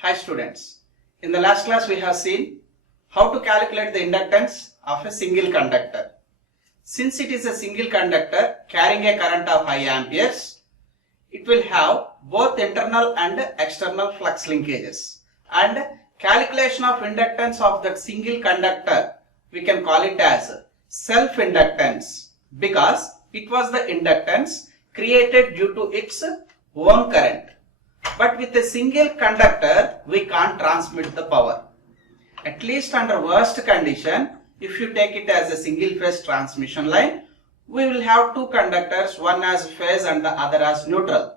Hi students, in the last class we have seen how to calculate the inductance of a single conductor. Since it is a single conductor carrying a current of high amperes, it will have both internal and external flux linkages, and calculation of inductance of that single conductor we can call it as self-inductance, because it was the inductance created due to its own current. But with a single conductor, we can't transmit the power. At least under worst condition, if you take it as a single phase transmission line, we will have two conductors, one as phase and the other as neutral.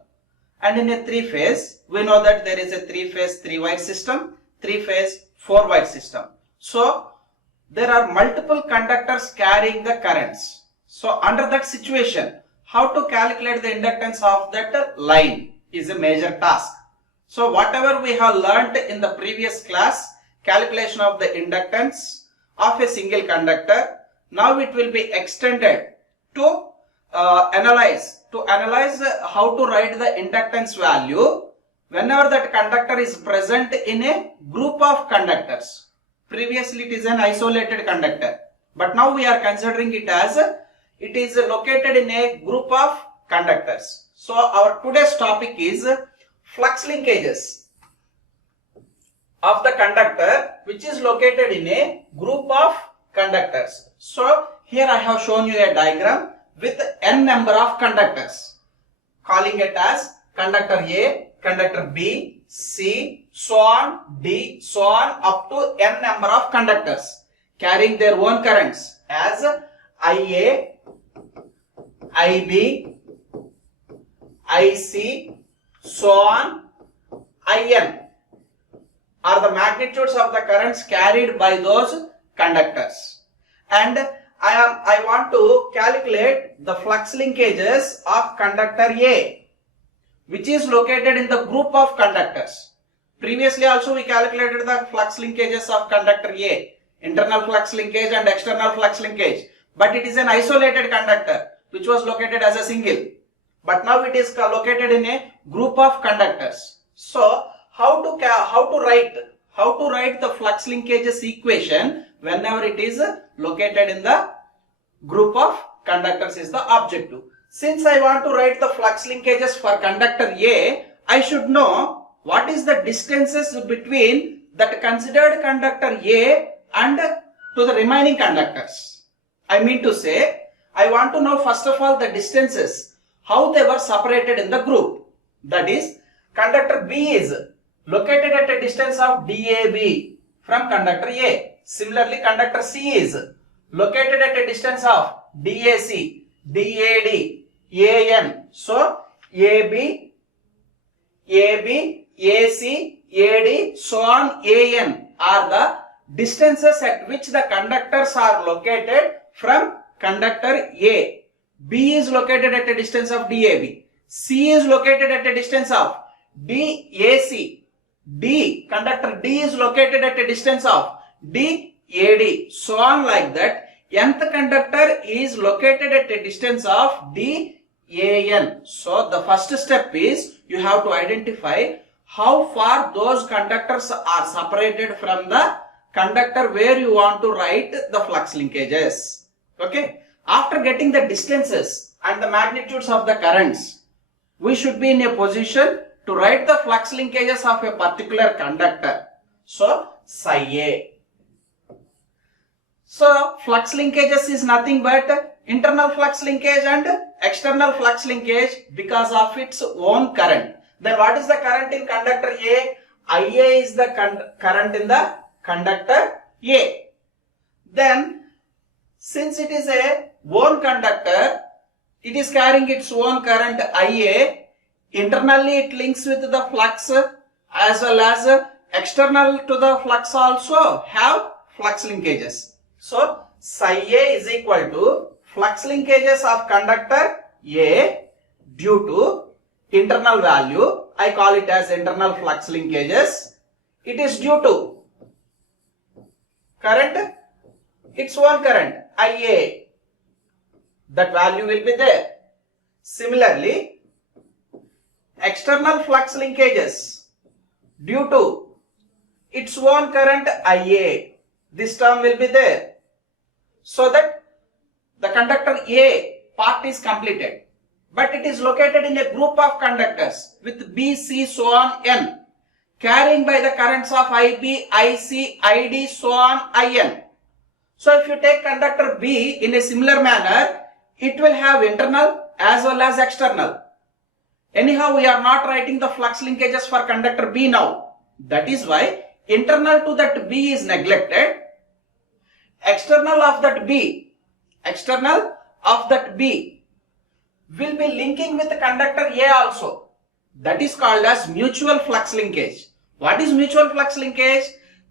And in a three phase, we know that there is a three phase 3-wire system, three phase 4-wire system. So there are multiple conductors carrying the currents. So under that situation, how to calculate the inductance of that line is a major task. So whatever we have learnt in the previous class, calculation of the inductance of a single conductor, now it will be extended to analyze how to write the inductance value whenever that conductor is present in a group of conductors. Previously it is an isolated conductor, but now we are considering it as it is located in a group of conductors. So our today's topic is flux linkages of the conductor which is located in a group of conductors. So here I have shown you a diagram with n number of conductors, calling it as conductor A, conductor B, C, so on, D, so on up to n number of conductors carrying their own currents as IA, IB, IC, so on, IN are the magnitudes of the currents carried by those conductors. And I want to calculate the flux linkages of conductor A, which is located in the group of conductors. Previously also we calculated the flux linkages of conductor A, internal flux linkage and external flux linkage, but it is an isolated conductor which was located as a single. But now it is located in a group of conductors. So how to write the flux linkages equation whenever it is located in the group of conductors is the objective. Since I want to write the flux linkages for conductor A, I should know what is the distances between that considered conductor A and to the remaining conductors. I mean to say, I want to know first of all the distances, how they were separated in the group. That is, conductor B is located at a distance of DAB from conductor A. Similarly, conductor C is located at a distance of DAC, DAD, AN. So, AB, AC, AD, so on, AN are the distances at which the conductors are located from conductor A. B is located at a distance of DAB. C is located at a distance of DAC. Conductor D is located at a distance of DAD. So on like that. Nth conductor is located at a distance of DAN. So the first step is you have to identify how far those conductors are separated from the conductor where you want to write the flux linkages. Okay. After getting the distances and the magnitudes of the currents, we should be in a position to write the flux linkages of a particular conductor. So, psi A. So, flux linkages is nothing but internal flux linkage and external flux linkage because of its own current. Then what is the current in conductor A? IA is the current in the conductor A. Then, since it is a own conductor, it is carrying its own current IA. Internally it links with the flux as well as external to the flux also have flux linkages. So psi A is equal to flux linkages of conductor A due to internal value. I call it as internal flux linkages. It is due to current, its own current IA. That value will be there. Similarly, external flux linkages due to its own current IA. This term will be there. So that the conductor A part is completed. But it is located in a group of conductors with B, C, so on, N, carrying by the currents of IB, IC, ID, so on, IN. So if you take conductor B in a similar manner, it will have internal as well as external. Anyhow, we are not writing the flux linkages for conductor B now. That is why internal to that B is neglected. External of that B will be linking with the conductor A also. That is called as mutual flux linkage. What is mutual flux linkage?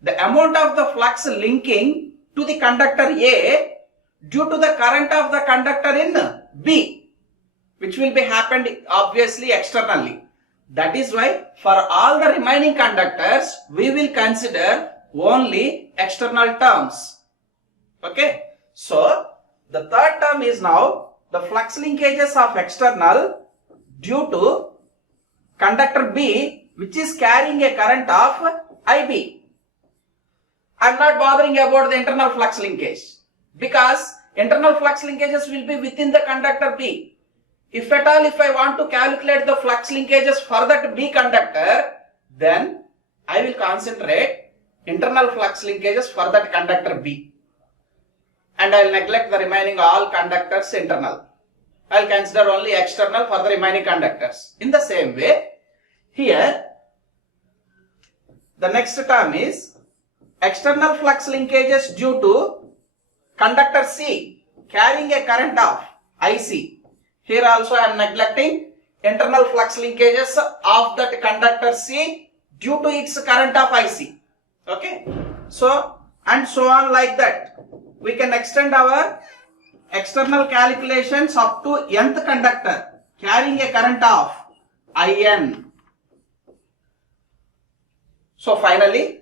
The amount of the flux linking to the conductor A due to the current of the conductor in B, which will be happened obviously externally. That is why for all the remaining conductors, we will consider only external terms. Okay. So, the third term is now the flux linkages of external due to conductor B, which is carrying a current of IB. I am not bothering about the internal flux linkage because internal flux linkages will be within the conductor B. If at all, if I want to calculate the flux linkages for that B conductor, then I will concentrate internal flux linkages for that conductor B. And I will neglect the remaining all conductors internal. I will consider only external for the remaining conductors. In the same way, here, the next term is external flux linkages due to conductor C carrying a current of IC. Here also I am neglecting internal flux linkages of that conductor C due to its current of IC. Okay. So, and so on like that. We can extend our external calculations up to nth conductor carrying a current of IN. So finally,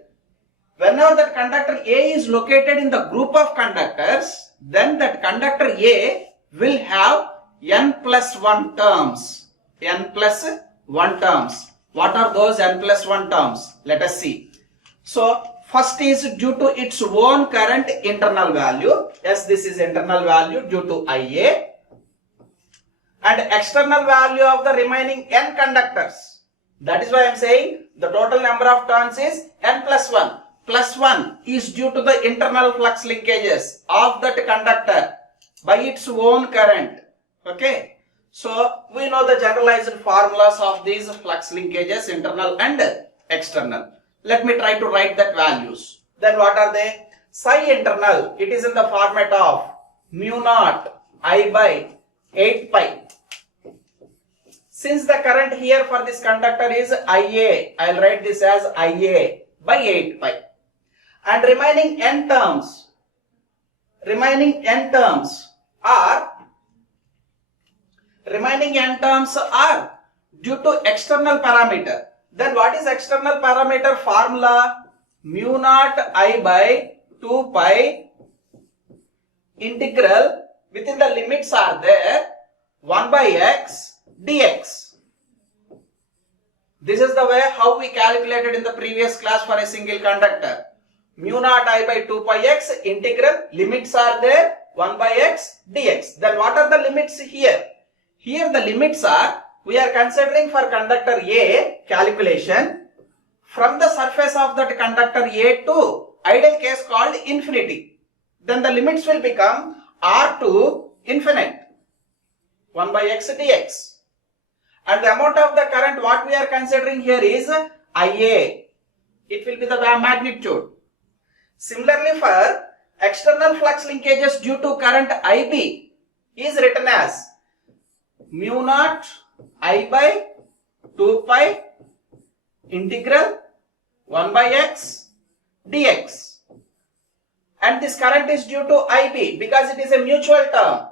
whenever that conductor A is located in the group of conductors, then that conductor A will have n plus 1 terms. N plus 1 terms. What are those n plus 1 terms? Let us see. So, first is due to its own current internal value. Yes, this is internal value due to IA. And external value of the remaining n conductors. That is why I am saying the total number of turns is n plus 1. Plus 1 is due to the internal flux linkages of that conductor by its own current. Okay. So, we know the generalized formulas of these flux linkages, internal and external. Let me try to write that values. Then what are they? Psi internal, it is in the format of mu naught I by 8 pi. Since the current here for this conductor is IA, I will write this as IA by 8 pi. And remaining n terms are due to external parameter. Then what is external parameter formula? Mu naught I by 2 pi integral, within the limits are there, 1 by x dx. This is the way how we calculated in the previous class for a single conductor. Mu naught I by 2 pi x integral, limits are there, 1 by x dx. Then what are the limits here? Here the limits are, we are considering for conductor A calculation from the surface of that conductor A to ideal case called infinity. Then the limits will become R to infinite, 1 by x dx. And the amount of the current what we are considering here is IA. It will be the magnitude. Similarly, for external flux linkages due to current IB is written as mu naught I by 2 pi integral 1 by x dx. And this current is due to IB because it is a mutual term.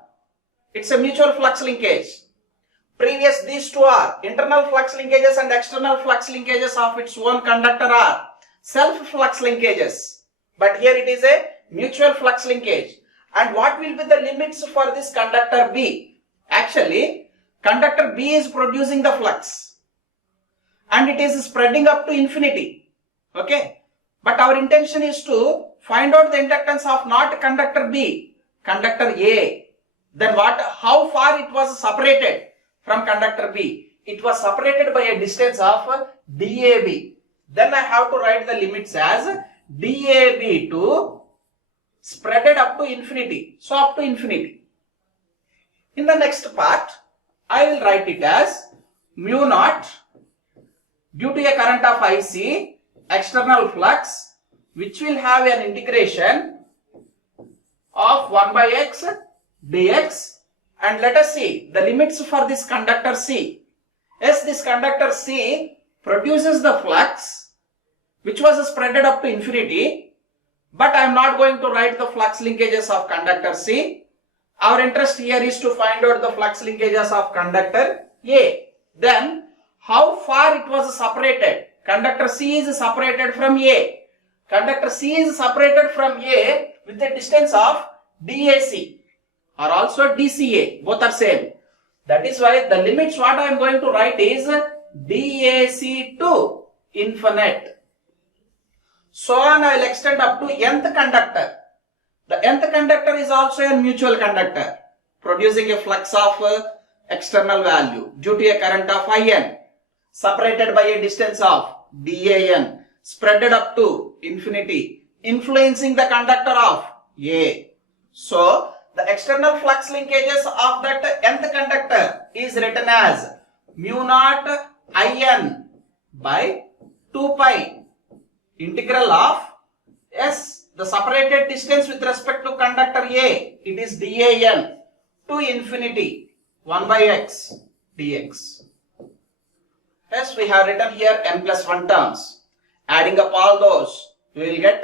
It's a mutual flux linkage. Previous these two are internal flux linkages and external flux linkages of its own conductor are self flux linkages. But here it is a mutual flux linkage. And what will be the limits for this conductor B? Actually, conductor B is producing the flux and it is spreading up to infinity. Okay. But our intention is to find out the inductance of not conductor B, conductor A. Then what? How far it was separated from conductor B? It was separated by a distance of DAB. Then I have to write the limits as DAB to spreaded up to infinity. So up to infinity. In the next part, I will write it as mu naught due to a current of IC, external flux, which will have an integration of 1 by x dx, and let us see the limits for this conductor C. Yes, this conductor C produces the flux which was spreaded up to infinity, but I am not going to write the flux linkages of conductor C. Our interest here is to find out the flux linkages of conductor A. Then how far it was separated? Conductor C is separated from A. Conductor C is separated from A with a distance of DAC or also DCA. Both are same. That is why the limits what I am going to write is DAC to infinite. So on I will extend up to nth conductor. The nth conductor is also a mutual conductor producing a flux of external value due to a current of IN separated by a distance of DAN spreaded up to infinity, influencing the conductor of A. So the external flux linkages of that nth conductor is written as mu naught IN by 2 pi integral of S, the separated distance with respect to conductor A, it is DAN, to infinity 1 by x dx. Yes, we have written here n plus 1 terms. Adding up all those, we will get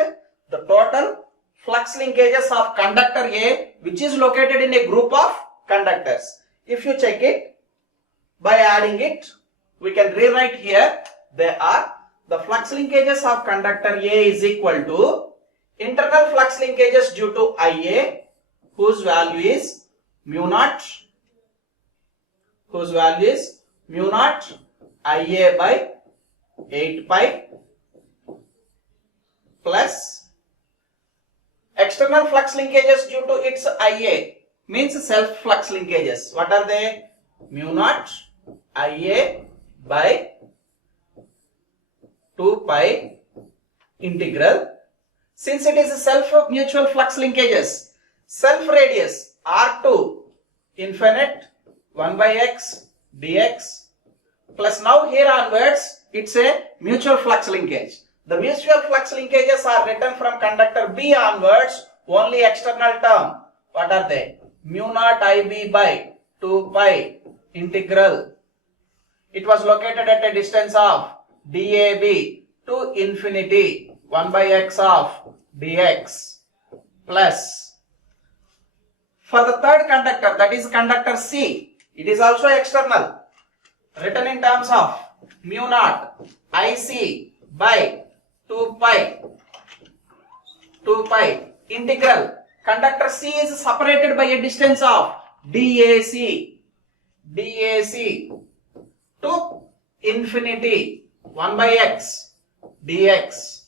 the total flux linkages of conductor A, which is located in a group of conductors. If you check it, by adding it, we can rewrite here, they are the flux linkages of conductor A is equal to internal flux linkages due to IA, whose value is mu naught, IA by 8 pi plus external flux linkages due to its IA, means self flux linkages. What are they? Mu naught IA by 2 pi integral. Since it is a self mutual flux linkages, self radius R2 infinite 1 by x dx plus now here onwards it's a mutual flux linkage. The mutual flux linkages are written from conductor B onwards, only external term. What are they? Mu naught IB by 2 pi integral. It was located at a distance of DAB to infinity 1 by x of dx plus for the third conductor, that is conductor C, it is also external, written in terms of mu naught IC by 2 pi integral. Conductor C is separated by a distance of DAC to infinity 1 by x dx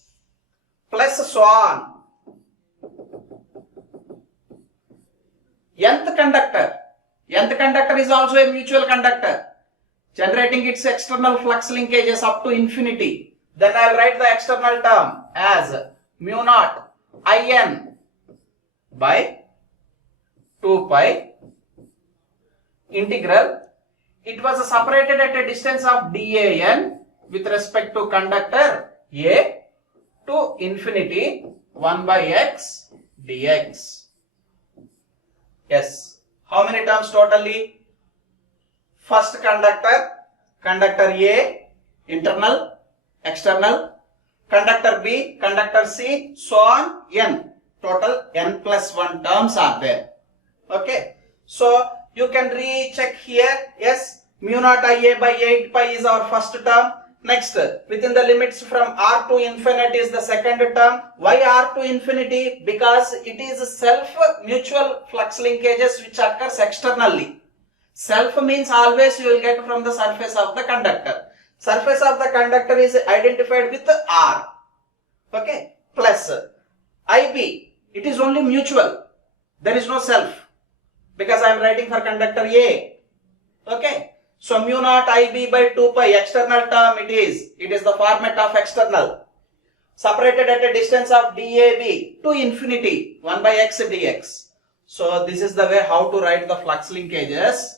plus so on. Nth conductor is also a mutual conductor generating its external flux linkages up to infinity. Then I will write the external term as mu naught IN by 2 pi integral. It was separated at a distance of DAN with respect to conductor A to infinity 1 by x dx. Yes. How many terms totally? First conductor A, internal, external, conductor B, conductor C, so on n. Total n plus 1 terms are there. Okay. So you can recheck here. Yes, mu naught IA by 8 pi is our first term. Next, within the limits from R to infinity is the second term. Why R to infinity? Because it is self mutual flux linkages which occurs externally. Self means always you will get from the surface of the conductor. Surface of the conductor is identified with R. Okay, plus IB, it is only mutual. There is no self because I am writing for conductor A. Okay, so mu naught IB by 2 pi external term it is the format of external, separated at a distance of DAB to infinity 1 by x dx. So this is the way how to write the flux linkages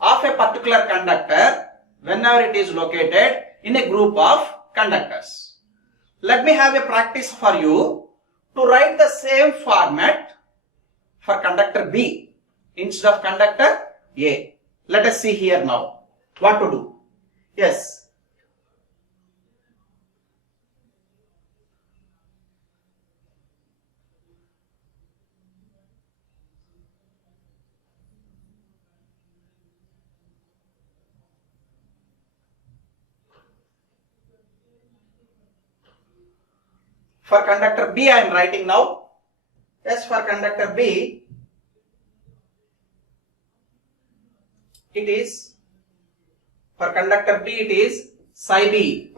of a particular conductor whenever it is located in a group of conductors. Let me have a practice for you to write the same format for conductor B instead of conductor A. Let us see here now what to do. Yes. For conductor B I am writing now. Yes, for conductor B it is, for conductor B it is psi B.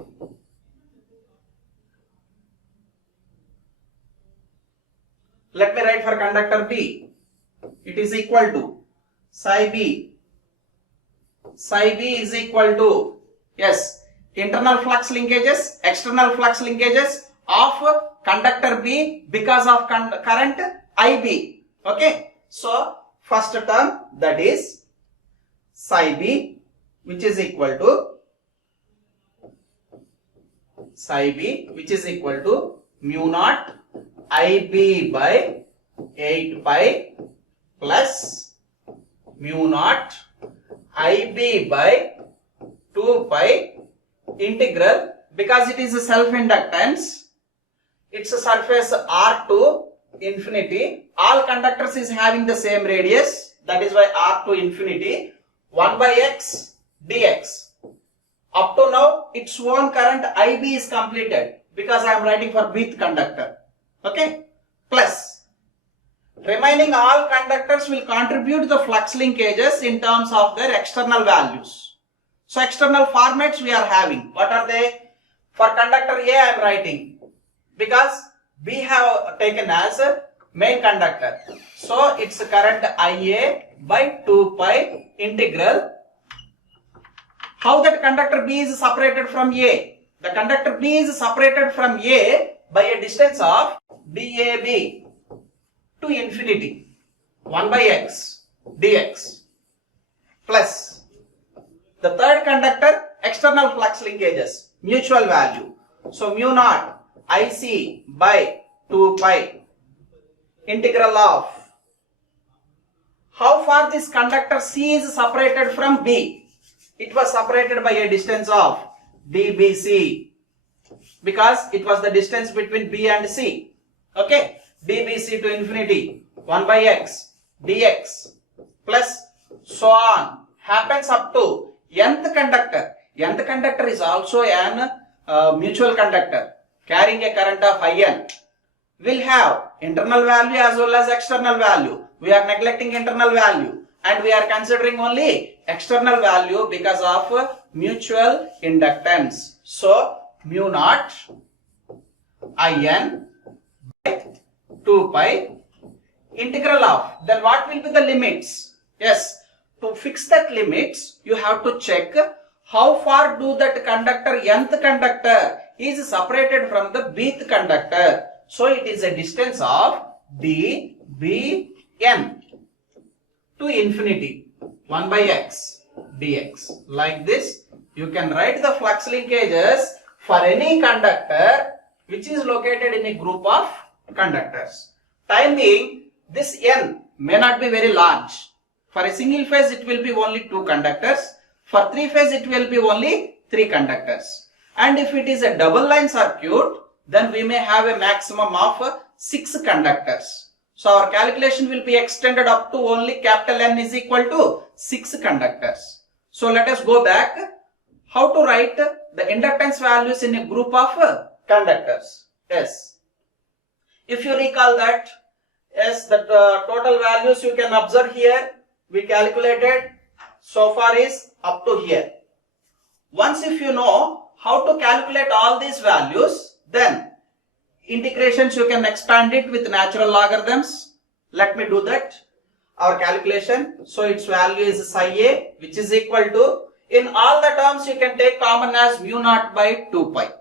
Let me write for conductor B. It is equal to psi B. Psi B is equal to, yes, internal flux linkages, external flux linkages of conductor B because of current IB. Okay, so first term, that is psi B, which is equal to psi B, which is equal to mu naught IB by 8 pi plus mu naught IB by 2 pi integral, because it is a self inductance, it's a surface R to infinity, all conductors is having the same radius, that is why R to infinity 1 by x dx. Up to now its own current IB is completed because I am writing for bth conductor. Okay, plus remaining all conductors will contribute the flux linkages in terms of their external values. So external formats we are having. What are they? For conductor A I am writing because we have taken as a main conductor. So its current IA by 2 pi integral. How that conductor B is separated from A? The conductor B is separated from A by a distance of DAB to infinity 1 by x dx, plus the third conductor external flux linkages, mutual value. So mu naught IC by 2 pi integral of how far this conductor C is separated from B. It was separated by a distance of DBC because it was the distance between B and C. Okay, DBC to infinity 1 by x dx plus so on happens up to nth conductor. Nth conductor is also an mutual conductor carrying a current of IN. Will have internal value as well as external value. We are neglecting internal value and we are considering only external value because of mutual inductance. So mu naught IN by 2 pi integral of, then what will be the limits? Yes, to fix that limits you have to check how far do that conductor, nth conductor is separated from the bth conductor. So it is a distance of dBn to infinity 1 by x dx. Like this you can write the flux linkages for any conductor which is located in a group of conductors. Time being, this n may not be very large. For a single phase it will be only 2 conductors. For 3 phase it will be only 3 conductors. And if it is a double line circuit, then we may have a maximum of 6 conductors. So our calculation will be extended up to only capital N is equal to 6 conductors. So let us go back. How to write the inductance values in a group of conductors? Yes. If you recall that, yes, the total values you can observe here, we calculated so far is up to here. Once if you know how to calculate all these values, then integrations you can expand it with natural logarithms. Let me do that. Our calculation. So its value is psi a, which is equal to, in all the terms you can take common as mu naught by 2 pi.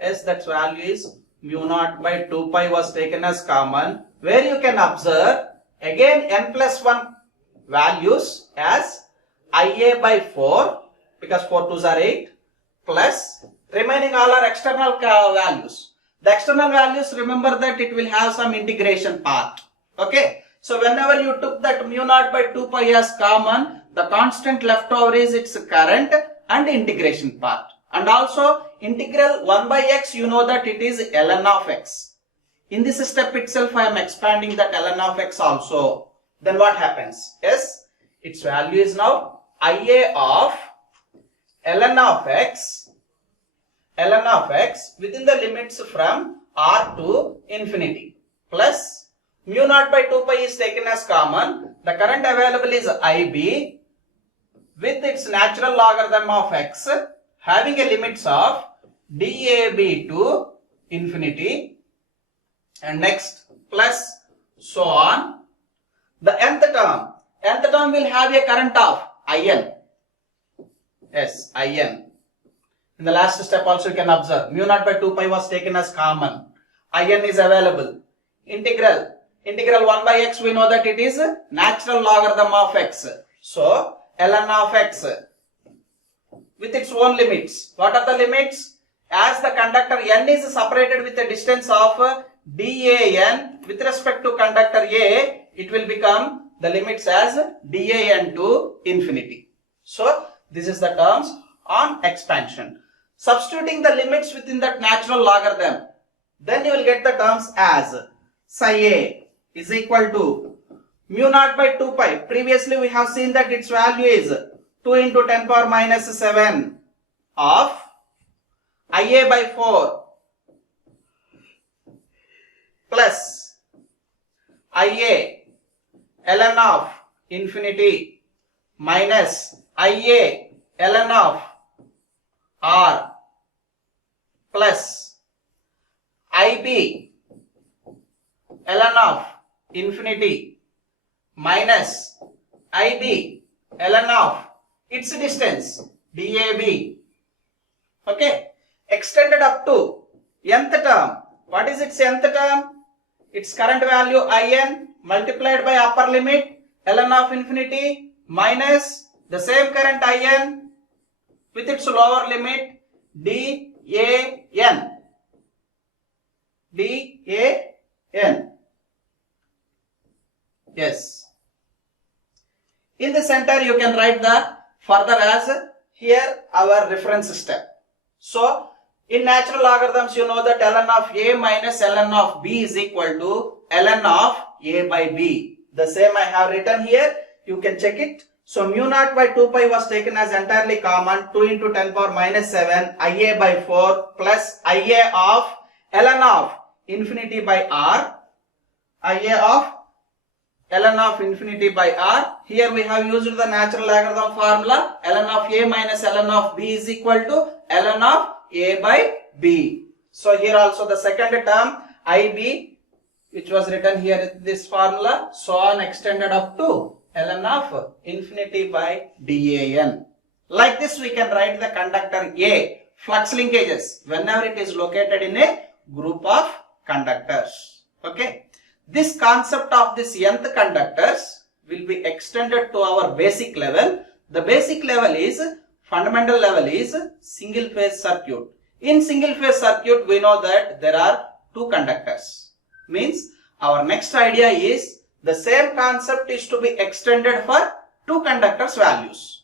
Yes, that value is mu naught by 2 pi was taken as common, where you can observe again n plus 1 values as ia by 4, because 4 2s are 8, plus remaining all are external values. The external values, remember that it will have some integration part. Okay. So whenever you took that mu naught by 2 pi as common, the constant left over is its current and integration part. And also integral 1 by x, you know that it is ln of x. In this step itself I am expanding that ln of x also. Then what happens? Yes, its value is now ia of ln of x within the limits from r to infinity, plus mu naught by 2 pi is taken as common. The current available is ib with its natural logarithm of x having a limits of dab to infinity, and next plus so on. The nth term will have a current of in. Yes, in. In the last step also you can observe mu naught by 2 pi was taken as common. In is available. Integral 1 by x, we know that it is natural logarithm of x. So ln of x with its own limits. What are the limits? As the conductor n is separated with a distance of dan with respect to conductor A, it will become the limits as dan to infinity. So this is the terms on expansion. Substituting the limits within that natural logarithm, then you will get the terms as psi a is equal to mu naught by 2 pi. Previously we have seen that its value is 2 into 10 power minus 7 of ia by 4 plus ia ln of infinity minus ia ln of r plus ib ln of infinity minus ib ln of its distance dab. Okay, extended up to nth term. What is its nth term? Its current value in multiplied by upper limit ln of infinity minus the same current in with its lower limit dan. Yes. In the center you can write the further as here our reference step. So in natural logarithms you know that ln of a minus ln of b is equal to ln of a by b. The same I have written here. You can check it. So mu naught by 2 pi was taken as entirely common, 2 into 10 power minus 7 ia by 4 plus ia of ln of infinity by r, ia of ln of infinity by r. Here we have used the natural logarithm formula. Ln of a minus ln of b is equal to ln of a by b. So here also the second term ib, which was written here in this formula, so on extended up to ln of infinity by dan. Like this we can write the conductor A flux linkages whenever it is located in a group of conductors. Okay. This concept of this nth conductors will be extended to our basic level. The basic level is, fundamental level is single phase circuit. In single phase circuit we know that there are two conductors. Means our next idea is the same concept is to be extended for two conductors values.